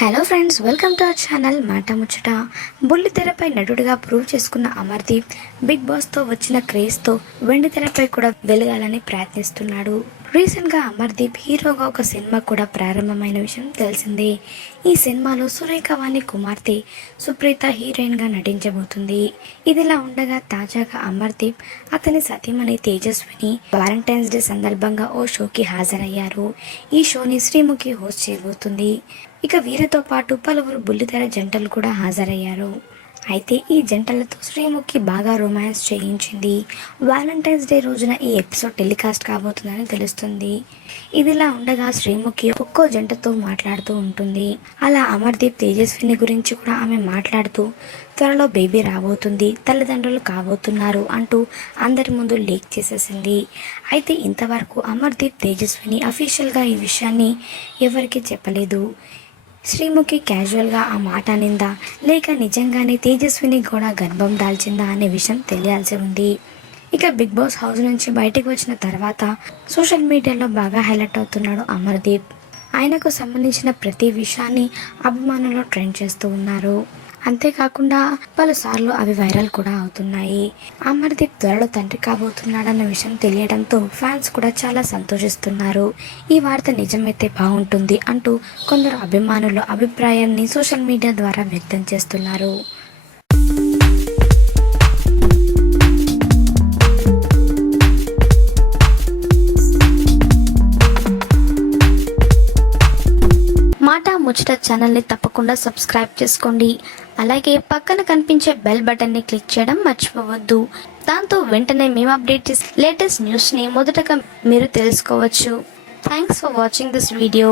Hello friends welcome to our channel మాట ముచ్చట బుల్లి తెరపై నటుడిగా ప్రూవ్ చేసుకున్న అమర్దీప్ బిగ్ బాస్తో వచ్చిన క్రేజ్తో వెండి తెరపై కూడా వెలగాలని ప్రయత్నిస్తున్నాడు. రీసెంట్గా అమర్దీప్ హీరోగా ఒక సినిమా కూడా ప్రారంభమైన విషయం తెలిసిందే. ఈ సినిమాలో సురేఖ వాణి కుమార్తె సుప్రీత హీరోయిన్గా నటించబోతుంది. ఇదిలా ఉండగా తాజాగా అమర్దీప్ అతని సతీమణి తేజస్విని వాలంటైన్స్ డే సందర్భంగా ఓ షోకి హాజరయ్యారు. ఈ షోని శ్రీముఖి హోస్ట్ చేయబోతుంది. ఇక వీరితో పాటు పలువురు బుల్లితెర జంటలు కూడా హాజరయ్యారు. అయితే ఈ జంటలతో శ్రీముఖి బాగా రొమాన్స్ చేయించింది. వ్యాలంటైన్స్ డే రోజున ఈ ఎపిసోడ్ టెలికాస్ట్ కాబోతుందని తెలుస్తుంది. ఇదిలా ఉండగా శ్రీముఖి ఒక్కో జంటతో మాట్లాడుతూ ఉంటుంది. అలా అమర్దీప్ తేజస్విని గురించి కూడా ఆమె మాట్లాడుతూ త్వరలో బేబీ రాబోతుంది తల్లిదండ్రులు కాబోతున్నారు అంటూ అందరి ముందు లీక్ చేసేసింది. అయితే ఇంతవరకు అమర్దీప్ తేజస్విని అఫీషియల్గా ఈ విషయాన్ని ఎవరికీ చెప్పలేదు. శ్రీముఖి క్యాజువల్గా ఆ మాట అనిందా? లేక నిజంగానే తేజస్విని కూడా గర్భం దాల్చిందా అనే విషయం తెలియాల్సి ఉంది. ఇక బిగ్ బాస్ హౌస్ నుంచి బయటకు వచ్చిన తర్వాత సోషల్ మీడియాలో బాగా హైలైట్ అవుతున్నాడు అమర్దీప్. ఆయనకు సంబంధించిన ప్రతి విషయాన్ని అభిమానులు ట్రెండ్ చేస్తూ ఉన్నారు. అంతేకాకుండా పలుసార్లు అవి వైరల్ కూడా అవుతున్నాయి. అమర్దీప్ త్వరలో తండ్రి కాబోతున్నాడన్న విషయం తెలియడంతో ఫ్యాన్స్ కూడా చాలా సంతోషిస్తున్నారు. ఈ వార్త నిజమైతే బాగుంటుంది అంటూ కొందరు అభిమానులు అభిప్రాయాన్ని సోషల్ మీడియా ద్వారా వ్యక్తం చేస్తున్నారు. మాట ముచ్చట ఛానల్ని తప్పకుండా సబ్స్క్రైబ్ చేసుకోండి. అలాగే పక్కన కనిపించే బెల్ బటన్ని క్లిక్ చేయడం మర్చిపోవద్దు. దాంతో వెంటనే మేము అప్డేట్ చేసే లేటెస్ట్ న్యూస్ని మొదటగా మీరు తెలుసుకోవచ్చు. Thanks for watching this video